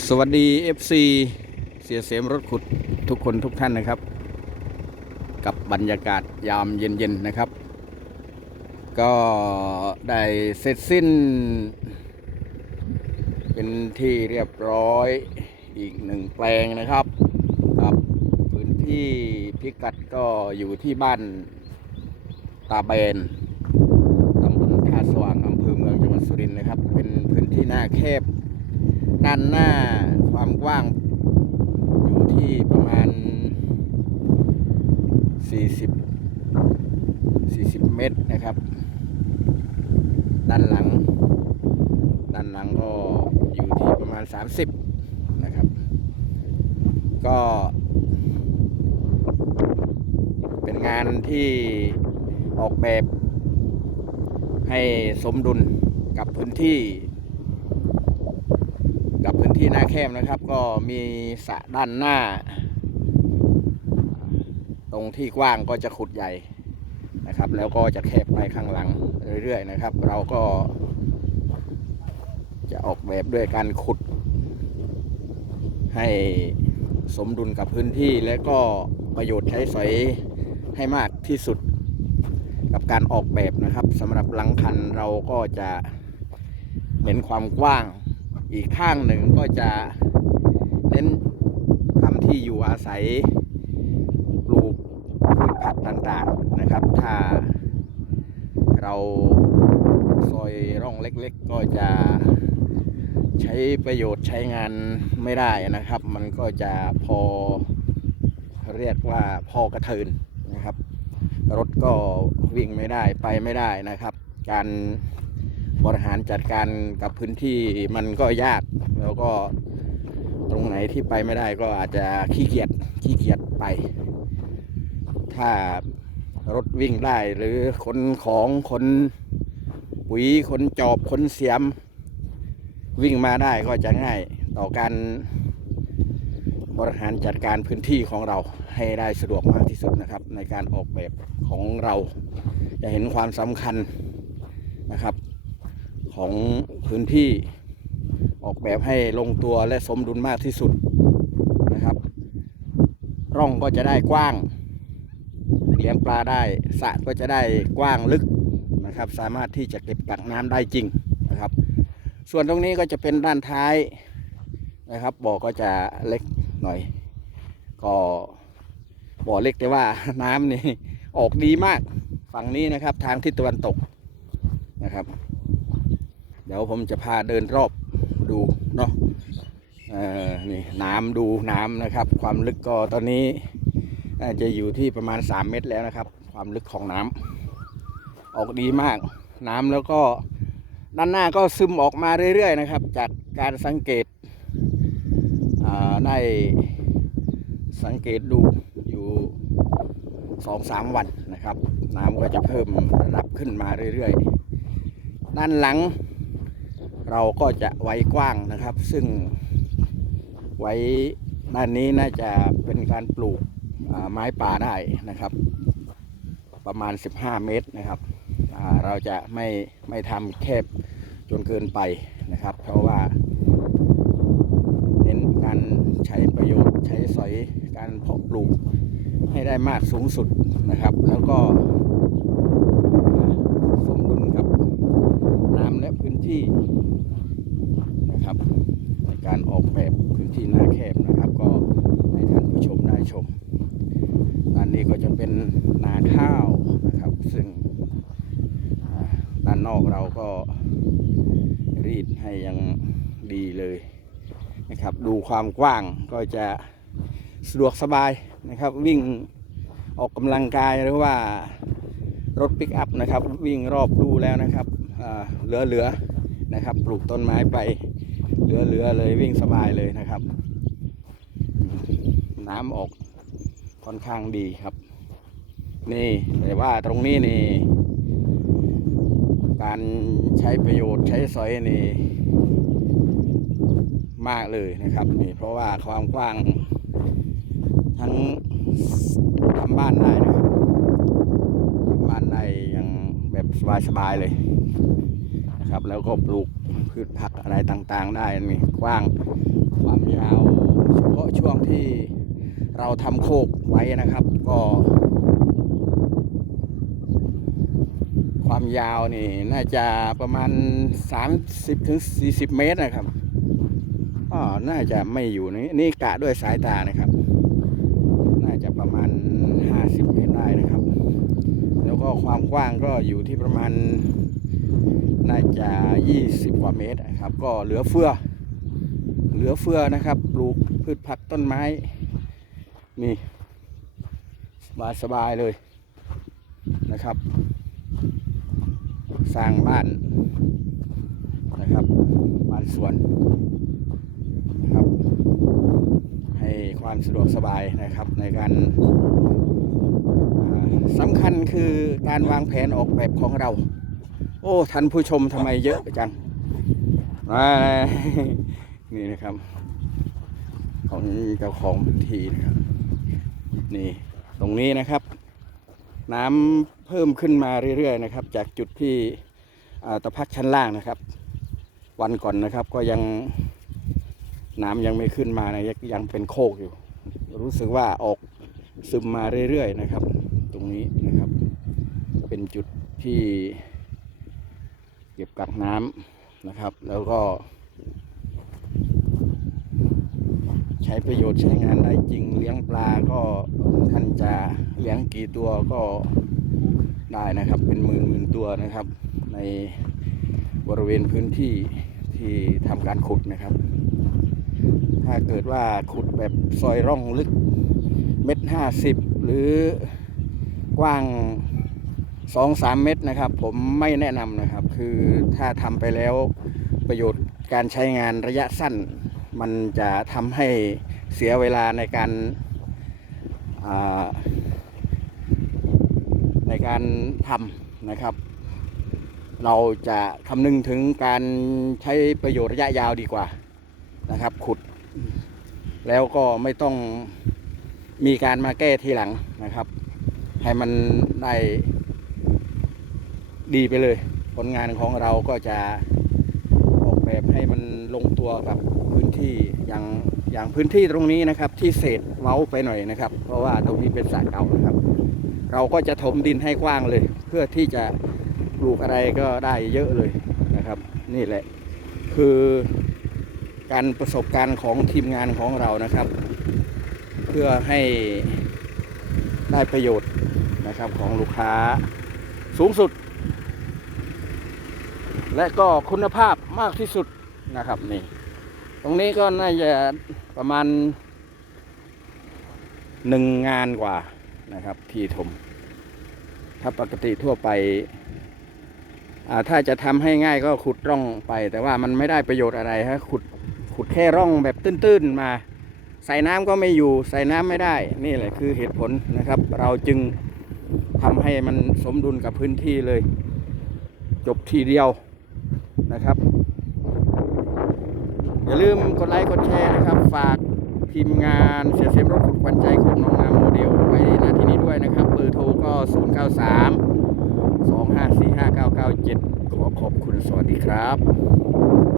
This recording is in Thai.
สวัสดี FC เสียเสมรถขุดทุกคนทุกท่านนะครับ กับบรรยากาศยามเย็นๆนะครับ ก็ได้เสร็จสิ้น เป็นที่เรียบร้อยอีกหนึ่งแปลงนะครับครับพื้นที่พิกัดก็อยู่ที่บ้านตาเบนตำบลท่าสว่างอำเภอเมืองจังหวัดสุรินทร์นะครับ เป็นพื้นที่หน้าแคบ ด้านหน้าความกว้างอยู่ที่ประมาณ 40 40 เมตรนะครับ ด้านหลัง ด้านหลังก็อยู่ที่ประมาณ 30 นะครับ ก็เป็นงานที่ออกแบบให้สมดุลกับพื้นที่ พื้นที่หน้าแคบนะครับ ก็มีสระด้านหน้า ตรงที่กว้างก็จะขุดใหญ่นะครับ แล้วก็จะแคบไปข้างหลังเรื่อยๆนะครับ เราก็ จะออกแบบด้วยการขุด ให้สมดุลกับพื้นที่และก็ประโยชน์ใช้สอยให้มากที่สุดกับการออกแบบนะครับสำหรับหลังคันเราก็จะเน้นความกว้าง อีกข้างหนึ่งก็จะเน้นทำที่อยู่อาศัยปลูกพืชผักต่างๆนะครับ ถ้าเราซอยร่องเล็กๆ ก็จะใช้ประโยชน์ใช้งานไม่ได้นะครับ มันก็จะพอเรียกว่าพอกระเทินนะครับ รถก็วิ่งไม่ได้ไปไม่ได้นะครับ การ บริหารจัดการกับพื้นที่มันก็ยาก แล้วก็ตรงไหนที่ไปไม่ได้ก็อาจจะขี้เกียจขี้เกียจไป ถ้ารถวิ่งได้หรือขนของขนปุ๋ยขนจอบขนเสียม วิ่งมาได้ก็จะง่ายต่อการบริหารจัดการพื้นที่ของเราให้ได้สะดวกมากที่สุดนะครับ ในการออกแบบของเรา จะเห็นความสำคัญ ของพื้นที่ออกแบบให้ลงตัวและสมดุลมากที่สุดนะครับ ร่องก็จะได้กว้าง เลี้ยงปลาได้สระก็จะได้กว้างลึกนะครับ สามารถที่จะเก็บกักน้ำได้จริงนะครับ ส่วนตรงนี้ก็จะเป็นด้านท้ายนะครับบ่อก็จะเล็กหน่อย ก็บ่อเล็กแต่ว่าน้ำนี่ออกดีมากฝั่งนี้นะครับทางทิศตะวันตกนะครับ ดี๋ยวผมจะพาเดินรอบดูเนาะอ่อนี่น้ำดูน้ำนะครับ ความลึกก็ตอนนี้จะอยู่ที่ประมาณ 3 เมตรแล้วนะครับ ความลึกของน้ำออกดีมาก น้ำแล้วก็ด้านหน้าก็ซึมออกมาเรื่อยๆนะครับ จากการสังเกตอ่าได้สังเกตดูอยู่สองสามวันนะครับ น้ำก็จะเพิ่มระดับขึ้นมาเรื่อยๆ ด้านหลัง เราก็จะไว้กว้างนะครับ ซึ่งไว้ด้านนี้น่าจะเป็นการปลูกไม้ป่าได้นะครับ ประมาณ 15 เมตรนะครับ เราจะไม่ไม่ทำแคบจนเกินไปนะครับ เพราะว่า เน้นการใช้ประโยชน์ใช้สอยการเพาะปลูกให้ได้มากสูงสุดนะครับ แล้วก็สมดุลกับน้ำและพื้นที่ การออกแบบพื้นที่หน้าแคบนะครับ ก็ให้ท่านผู้ชมได้ชมด้านนี้ก็จะเป็นนาข้าวนะครับ ซึ่งด้านนอกเราก็รีดให้ยังดีเลยนะครับ ดูความกว้างก็จะสะดวกสบายนะครับ วิ่งออกกำลังกายหรือว่ารถปิกอัพนะครับ วิ่งรอบดูแล้วนะครับอ่าเหลือๆนะครับ ปลูกต้นไม้ไป เหลือๆเลยวิ่งสบายเลยนะครับ น้ำออกค่อนข้างดีครับ นี่แต่ว่าตรงนี้นี่ การใช้ประโยชน์ใช้สอยนี่มากเลยนะครับนี่เพราะว่าความกว้างทั้งทำบ้านได้นะครับทำบ้านได้อย่างแบบสบายๆเลย นะครับ แล้วก็ปลูกพืชผักอะไรต่างๆ ได้นี่กว้างขวางช่วงที่เราทำโคกไว้นะครับ ก็ ความยาวนี่น่าจะประมาณ30ถึงเมตรนะครับก็น่าจะไม่อยู่นี่นี่กะด้วยสายตานะครับ น่าจะประมาณ 50 เมตรได้นะครับ แล้วก็ความกว้างก็อยู่ที่ประมาณ น่าจะ 20 กว่าเมตรนะครับ ก็เหลือเฟือ เหลือเฟือนะครับ ปลูกพืชผักต้นไม้ นี่สบายสบายๆเลยนะครับ สร้างบ้านนะครับบ้านสวนนะครับ ให้ความสะดวกสบายนะครับในการสำคัญคือการวางแผนออกแบบของเรา โอ้ท่านผู้ชมทำไมเยอะจังมานี่นะครับ ของเจ้าของพื้นที่นะครับ นี่ตรงนี้นะครับ น้ำเพิ่มขึ้นมาเรื่อยๆนะครับ จากจุดที่ตะพักชั้นล่างนะครับ วันก่อนนะครับก็ยังน้ำยังไม่ขึ้นมานะยังเป็นโคกอยู่ รู้สึกว่าออกซึมมาเรื่อยๆนะครับ ตรงนี้นะครับ เป็นจุดที่ ก็บกักน้ำนะครับ แล้วก็ ใช้ประโยชน์ใช้งานได้จริงเลี้ยงปลาก็ท่านจะเลี้ยงกี่ตัวก็ได้นะครับ เป็นหมื่นหมื่นตัวนะครับ ในบริเวณพื้นที่ที่ทำการขุดนะครับ ถ้าเกิดว่าขุดแบบซอยร่องลึกเม็ดห้าสิบหรือกว้าง สองสามเมตรนะครับ ผมไม่แนะนำนะครับ คือถ้าทำไปแล้วประโยชน์การใช้งานระยะสั้น มันจะทำให้เสียเวลาในการาในการทำนะครับ เราจะคำนึงถึงการใช้ประโยชน์ระยะยาวดีกว่านะครับ ขุด แล้วก็ไม่ต้องมีการมาแก้ทีหลังนะครับ ให้มันได้ ดีไปเลย ผลงานของเราก็จะออกแบบให้มันลงตัวกับพื้นที่อย่างอย่างพื้นที่ตรงนี้นะครับ ที่เศษเว้าไปหน่อยนะครับ เพราะว่าตรงนี้เป็นสระเก่านะครับ เราก็จะถมดินให้กว้างเลย เพื่อที่จะปลูกอะไรก็ได้เยอะเลยนะครับ นี่แหละ คือการประสบการณ์ของทีมงานของเรานะครับ เพื่อให้ได้ประโยชน์นะครับของลูกค้าสูงสุด และก็คุณภาพมากที่สุดนะครับนี่ตรงนี้ก็น่าจะประมาณหนึ่งงานกว่านะครับที่ถมถ้าปกติทั่วไปถ้าจะทำให้ง่ายก็ขุดร่องไป แต่ว่ามันไม่ได้ประโยชน์อะไรฮะขุดขุดแค่ร่องแบบตื้นๆมา ใส่น้ำก็ไม่อยู่ใส่น้ำไม่ได้ นี่แหละคือเหตุผลนะครับ เราจึงทำให้มันสมดุลกับพื้นที่เลย จบทีเดียว นะครับ อย่าลืมกดไลค์กดแชร์นะครับ ฝากทีมงานเสียเซมรถขุดควัญใจของน้องงามโมเดลไว้หน้าที่นี้ด้วยนะครับเบอร์โทรก็ 0 9 3 2 5 4 5 9 9 7 ขอขอบคุณสวัสดีครับ